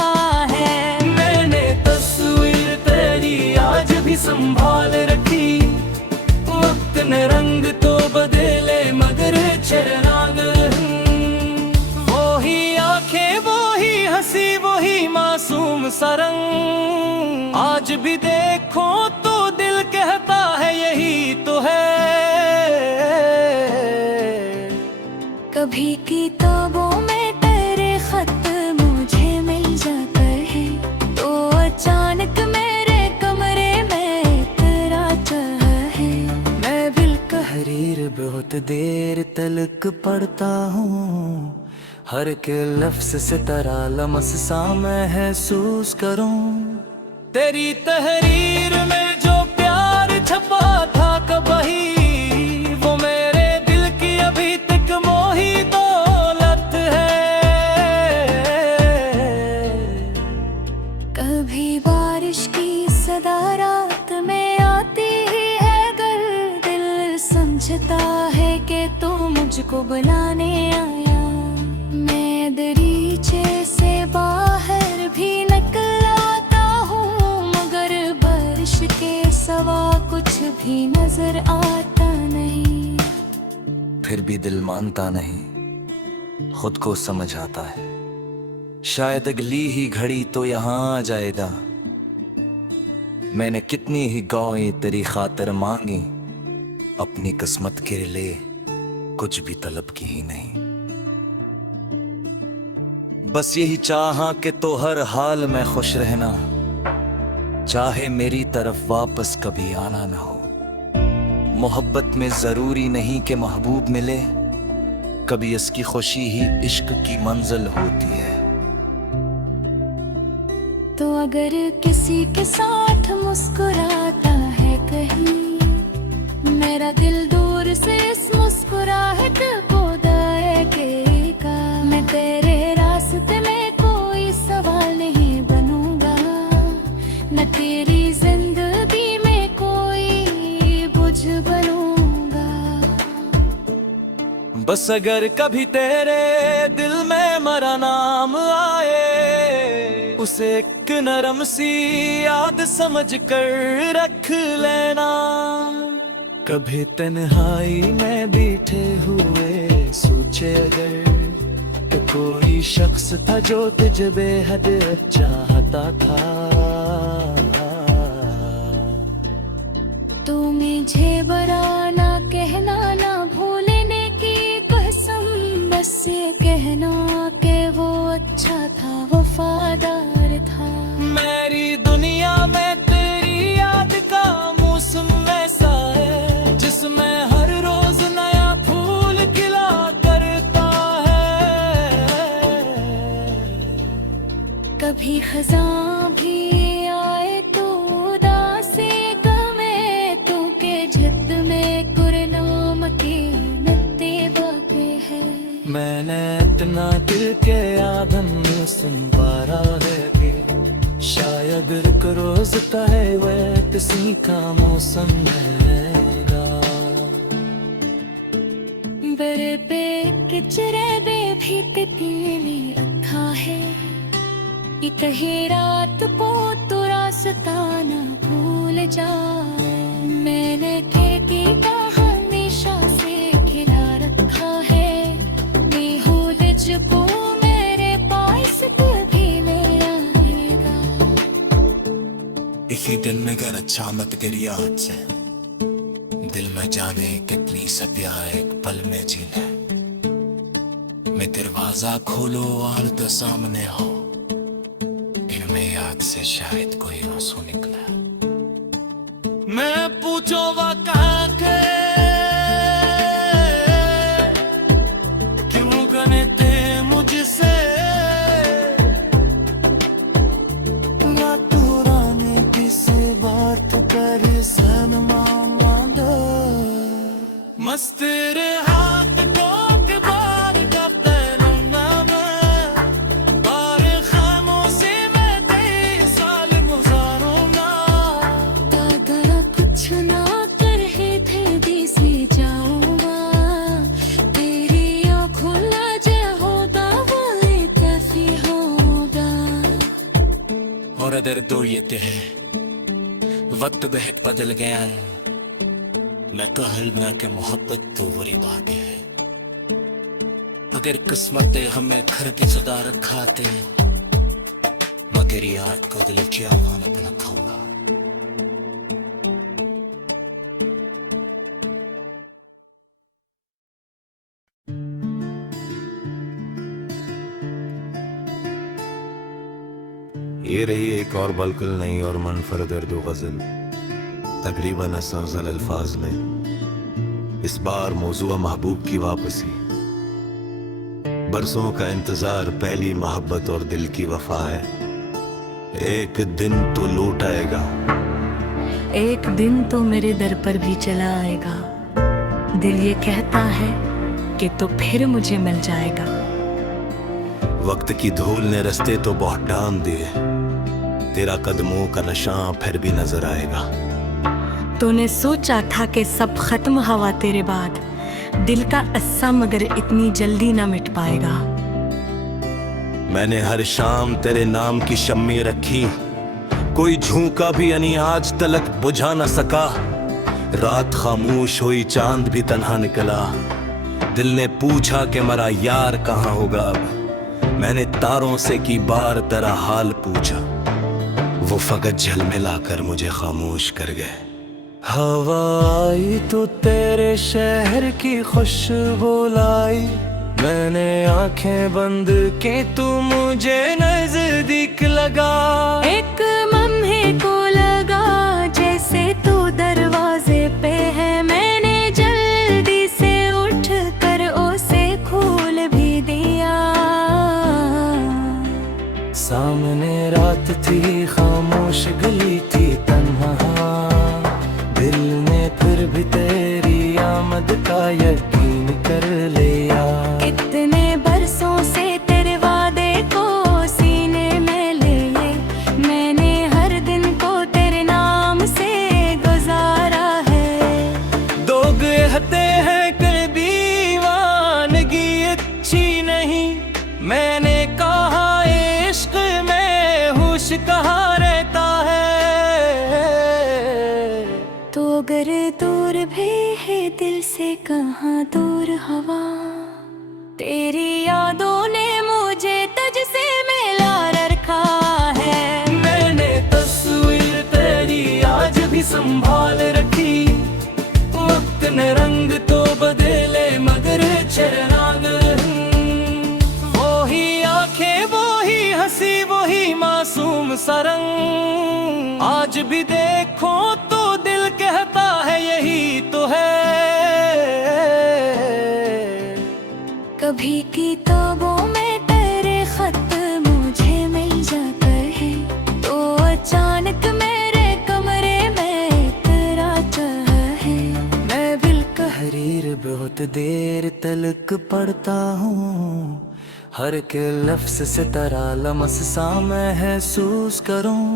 है। मैंने तस्वीर तेरी आज भी संभाल रखी, वक्त ने रंग तो बदले मगर चेहराग वही आंखें वही हंसी वही मासूम सा रंग। आज भी देखो तो दिल कहता है यही तो है। कभी किताबों में तेरे खत मुझे मिल जाते हैं, तो अचानक मेरे कमरे में तेरा है। मैं बिल्कुल तहरीर बहुत देर तलक पढ़ता हूँ, हर के लफ्ज से तेरा लम्स सा महसूस करूँ। तेरी तहरीर में जो प्यार छपा था कभी, वो मेरे दिल की अभी तक मोही दौलत है। कभी बारिश की सदा रात में आती है, अगर दिल समझता है कि तू मुझको बुलाने आया। मैं दरीचे से बाहर भी निकल आता हूँ, मगर बारिश के सवा कुछ भी नजर आता नहीं। फिर भी दिल मानता नहीं, खुद को समझ आता है शायद अगली ही घड़ी तो यहाँ आ जाएगा। मैंने कितनी ही गौएं तेरी खातिर मांगी, अपनी किस्मत के लिए कुछ भी तलब की ही नहीं। बस यही चाहा कि तो हर हाल में खुश रहना, चाहे मेरी तरफ वापस कभी आना ना हो। मोहब्बत में जरूरी नहीं कि महबूब मिले, कभी इसकी खुशी ही इश्क की मंजिल होती है। तो अगर किसी के साथ मुस्कुराता है कहीं, मेरा दिल दूर से इस मुस्कुराहट को देखेगा। मैं तेरे रास्ते में कोई सवाल नहीं बनूंगा, न तेरी जिंदगी में कोई बुझ बनूंगा। बस अगर कभी तेरे दिल में मेरा नाम आए, उसे एक नरम सी याद समझ कर रख लेना। कभी तन्हाई में बैठे हुए सोचे अगर, तो कोई शख्स था जो तुझे बेहद चाहता था। तू मुझे बुरा ना कहना, ना भूलने की कसम, बस ये कहना कि वो अच्छा था, वफादार था। मेरी दुनिया में तेरी याद का मौसम ऐसा है, जिसमें हर रोज नया फूल खिला करता है। कभी खज़ां भी आए तो उदासी गमे, तू के जिद में गुरनाम की नत्ते बाकी है। मैंने इतना दिल के आदम में सुन पारा है कि शायद रुक रोज है वह किसी का मौसम हैगा। बरे पे किचरे बे भी तितली रखा है, इतही रात को तो रास्ता न भूल जा। मैंने खिड़की का हमेशा से खिला रखा है, बेहूद को मेरे पास कभी ले आएगा। इसी दिल में गर अच्छा मत गिर याद से, दिल में जाने कितनी सत्या एक पल में जीना। मैं दरवाजा खोलो और तो सामने हो, इनमें याद से शायद कोई आंसू निकला। मैं पूछो वह कहाँ के, क्यों गने थे मुझसे रातों रानी किसी बात कर सनमा मांगा। मस्त तेरे हाथ को के बार का तेरा नाम कदर दो ये है, वक्त बहुत बदल गया है। मैं कहल ना के मोहब्बत तो वरी बात है। अगर किस्मत हमें घर पे सदा रखाते, मगर याद को दिल क्या मानत न खाऊंगा। ये रही एक और बल्कुल नई और मुनफरद उर्दू गजल, तकरीबन असफजल अल्फाज में। इस बार मौजूआ महबूब की वापसी, बरसों का इंतजार, पहली मोहब्बत और दिल की वफा है। एक दिन तो लौट आएगा, एक दिन तो मेरे दर पर भी चला आएगा। दिल ये कहता है कि तो फिर मुझे मिल जाएगा। वक्त की धूल ने रास्ते तो बहुत डाम दिए, तेरा कदमों का नशा फिर भी नजर आएगा। तूने सोचा था कि सब खत्म हवा तेरे बाद, दिल का अस्सा मगर इतनी जल्दी ना मिट पाएगा। मैंने हर शाम तेरे नाम की शम्मी रखी, कोई झोंका भी यानी आज तलक बुझा न सका। रात खामोश हुई, चांद भी तन्हा निकला। दिल ने पूछा कि मेरा यार कहाँ होगा अब। मैंने तारों से की बार तेरा हाल पूछा, वो फकत झलमिला कर मुझे खामोश कर गए। हवा आई तो तेरे शहर की खुशबू लाई, मैंने आंखें बंद की तू मुझे नजदीक लगा। एक लम्हे को लगा जैसे तू दरवाजे पे है, मैंने जल्दी से उठ कर उसे खोल भी दिया। सामने रात थी, खामोश गली थी तन्हा, दिल ने फिर भी तेरी आमद का यकीन कर लिया। इतने बरसों से तेरे वादे को सीने में लिए, मैंने हर दिन को तेरे नाम से गुजारा है। दो कहते हैं कि दीवानगी अच्छी नहीं, मैंने कहा इश्क में होश कहाँ रहता है। तो अगर दूर भी है दिल से कहाँ दूर हवा, तेरी यादों ने मुझे तुझसे मिला रखा है। मैंने तस्वीर तेरी आज भी संभाल रखी, वक्त ने रंग तो बदले मगर चेहराग वही आंखें, वही हंसी, वही मासूम सा रंग। आज भी देखो तो दिल कहता है यही तो है। कभी किताबों में तेरे खत मुझे मिल जाते हैं, तो अचानक मेरे कमरे में तेरा है। मैं तहरीर बहुत देर तलक पढ़ता हूँ, हर के लफ्ज से तेरा लम्स सा महसूस करूं।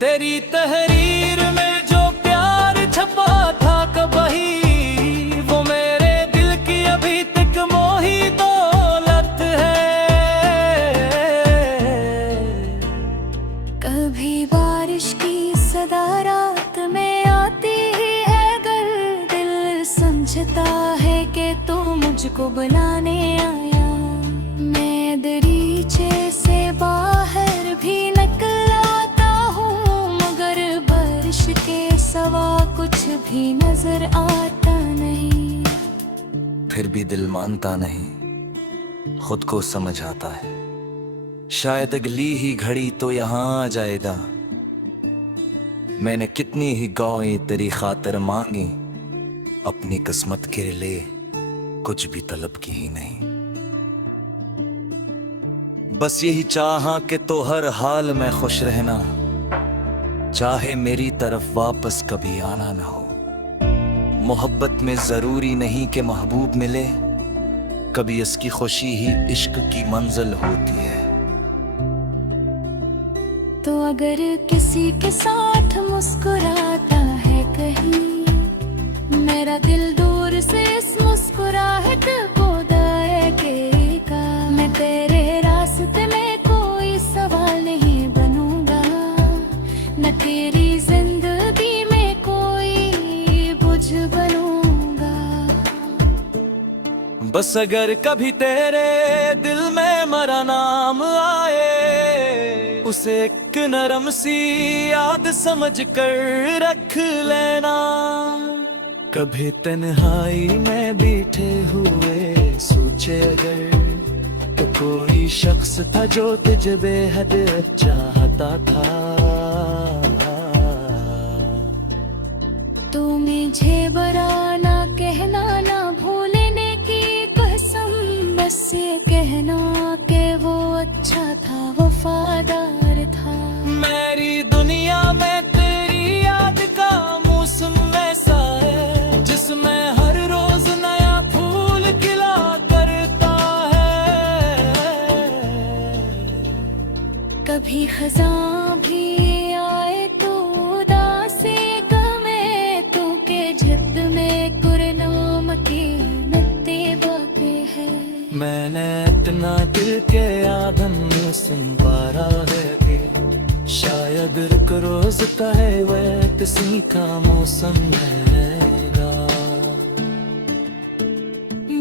तेरी तहरीर में जो प्यार छपा था कभी, वो मेरे दिल की अभी तक मोही दौलत है। कभी बारिश की सदा रात में आती है, अगर दिल समझता है कि तू मुझको बुलाने आया। मैं दरीचे से बाहर भी निकल आता हूँ, मगर बारिश के सवा कुछ भी नजर आता नहीं। फिर भी दिल मानता नहीं, खुद को समझ आता है शायद अगली ही घड़ी तो यहाँ आ जाएगा। मैंने कितनी ही गौएं तेरी खातिर मांगी, अपनी किस्मत के लिए कुछ भी तलब की ही नहीं। बस यही चाहा कि तो हर हाल में खुश रहना, चाहे मेरी तरफ वापस कभी आना ना हो। मोहब्बत में जरूरी नहीं कि महबूब मिले, कभी इसकी खुशी ही इश्क की मंजिल होती है। तो अगर किसी के साथ मुस्कुराता है कहीं, मेरा दिल दूर से इस मुस्कुराहट को देखेगा। मैं तेरे रास्ते में कोई सवाल नहीं बनूंगा, बस अगर कभी तेरे दिल में मेरा नाम आए, उसे एक नरम सी याद समझ कर रख लेना। कभी तन्हाई में बैठे हुए सोचे अगर, तो कोई शख्स था जो तुझे बेहद चाहता था। तू मुझे बुरा ना कहना, ना भूलने की कसम, बस ये कहना कि वो अच्छा था, वफादार था। मेरी दुनिया में तेरी याद का मौसम ऐसा है, जिसमें हर रोज नया फूल खिला करता है। कभी खज़ां भी आए तो उदासी गमे, तू के जिद में गुरनाम की नत्ते बापे है। मैंने इतना दिल के आदम सुन पा रहा है कि शायद रुक रोज का है वह किसी का मौसम रहेगा।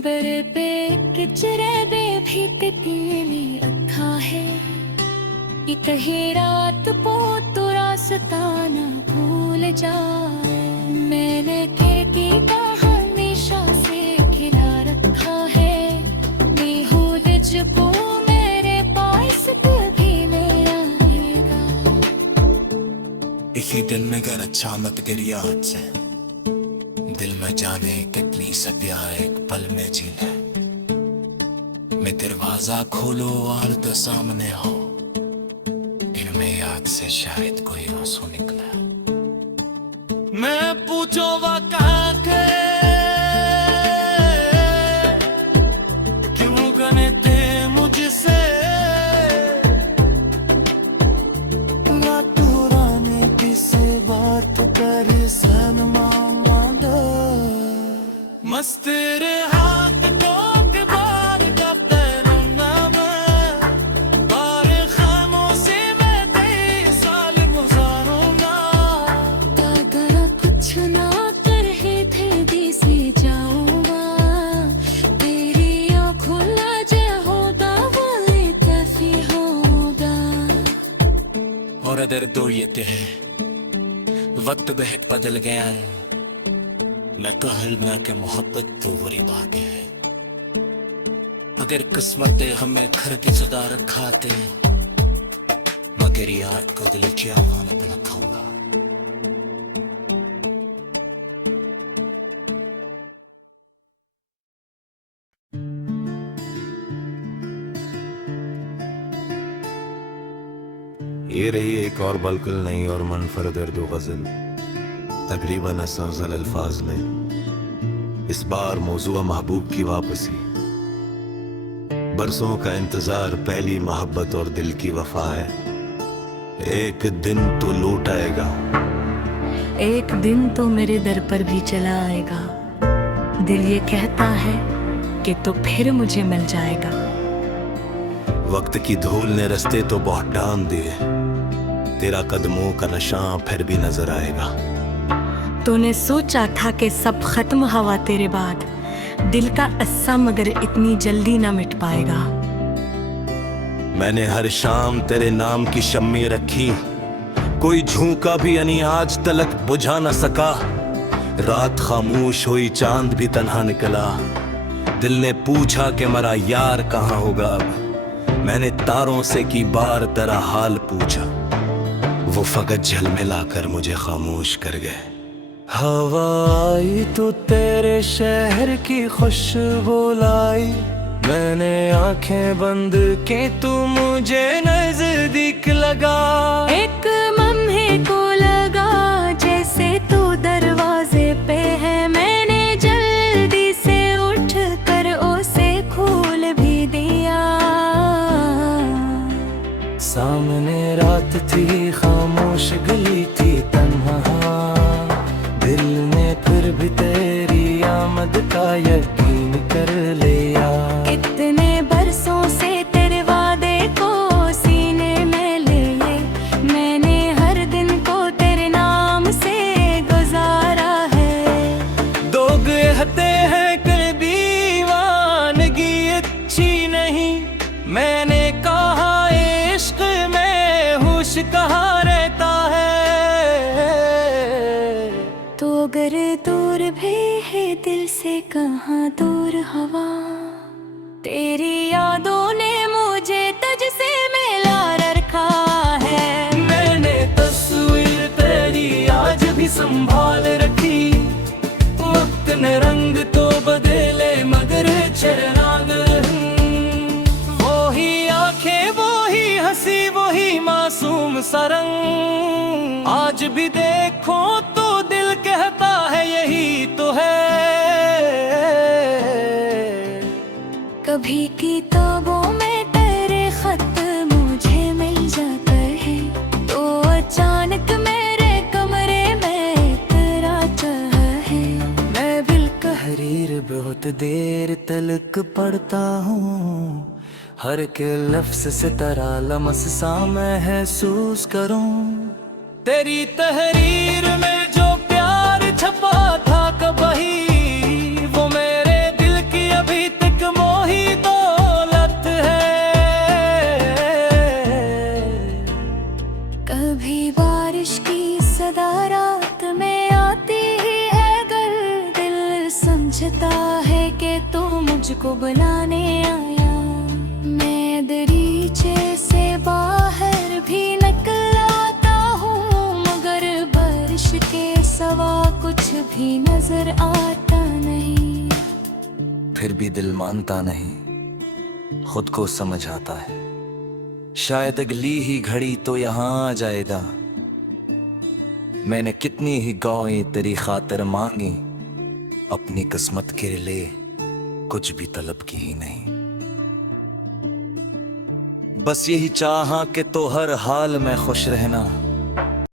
बरे पे किचरे बे भी तितली रखा है, कहीं रात पो तो रास्ता न भूल जाए। मैंने खेती का हमेशा से खिला रखा है, बेहूद को मेरे पास कभी नहीं आएगा। इसी दिन में घर अचानक तेरी याद से दिल में जाने कितनी सदियां एक पल में जी ले। मैं दरवाजा खोलो और तो सामने हो, इनमें याद से शायद कोई आंसू निकला। मैं पूछो वह कहाँ के, क्यों गने थे मुझसे, रातों रानी किसे बात कर सनमा मांदा। मस्त तेरे हाथ तो के बार जब तेरे नाम, बार खामोशी में 23 साल गुजारूंगा। अगर कुछ ना कर ही थे दिसे जाऊंगा, तेरी आँखों लाजे होगा वो तफी होगा। और अदर दो ये है वक्त बहुत बदल गया है, मैं तो हल्मा के मोहब्बत तो बुरी बाकी है। अगर किस्मत हमें घर की सदा रखाते, मगर याद को दिल की अमानत रखूंगा। ये रही एक और बिल्कुल नई और मुनफरद उर्दू गज़ल, तकरीबन असफ़ज़ल अल्फाज में। इस बार मौज़ूअ महबूब की वापसी, बरसों का इंतजार, पहली मोहब्बत और दिल की वफा है। एक दिन तो लौट आएगा, एक दिन तो मेरे दर पर भी चला आएगा। दिल ये कहता है कि तो फिर मुझे मिल जाएगा। वक्त की धूल ने रास्ते तो बहुत ढांक दिए, तेरा कदमों का निशान फिर भी नजर आएगा। तूने सोचा था कि सब खत्म हवा तेरे बाद, दिल का अस्सा मगर इतनी जल्दी ना मिट पाएगा। मैंने हर शाम तेरे नाम की शम्मी रखी, कोई झोंका भी यानी आज तलक बुझा न सका। रात खामोश हुई, चांद भी तन्हा निकला। दिल ने पूछा कि मेरा यार कहाँ होगा अब। मैंने तारों से की बार तेरा हाल पूछा, वो फकत झलमिला कर मुझे खामोश कर गए। हवा आई तो तेरे शहर की खुशबू लाई, मैंने आंखें बंद की तू मुझे नजदीक लगा। एक लम्हे को लगा जैसे तू दरवाजे पे है, मैंने जल्दी से उठ कर उसे खोल भी दिया। सामने रात थी, खामोश गली थी तन्हा, दिल ने फिर भी तेरी आमद का यकीन कर लिया। इतने बरसों से तेरे वादे को सीने में लिए, मैंने हर दिन को तेरे नाम से गुजारा है। दो कहते हैं कि दीवान मैंने कहा इश्क में होश कहाँ रहता है। तो अगर दूर भी है दिल से कहाँ दूर हवा, तेरी यादों ने मुझे तुझसे मिला रखा है। मैंने तस्वीर तेरी आज भी संभाल रखी, वक्त ने रंग तो बदले मगर चेहराग। वही आंखें वही हंसी वही मासूम सा रंग, आज भी देखो तो दिल कहता है यही तो है। कभी किताबों में तेरे खत मुझे मिल जाता है, तो अचानक मेरे कमरे में तेरा चाह है। मैं बिल तहरीर बहुत देर तलक पढ़ता हूँ, हर के लफ्ज से तेरा लम्स सा महसूस करूँ। तेरी तहरीर में जो प्यार छपा था कभी, वो मेरे दिल की अभी तक मोही दौलत है। कभी बारिश की सदा रात में आती ही है, अगर दिल समझता है कि तू मुझको बुलाने आया। मैं दरीचे से बाहर भी निकल आता हूँ, मगर बारिश के सवा कुछ भी नजर आता नहीं। फिर भी दिल मानता नहीं, खुद को समझ आता है, शायद अगली ही घड़ी तो यहाँ आ जाएगा। मैंने कितनी ही गौएं तेरी खातिर मांगी, अपनी किस्मत के लिए कुछ भी तलब की ही नहीं। बस यही चाहा कि तो हर हाल में खुश रहना,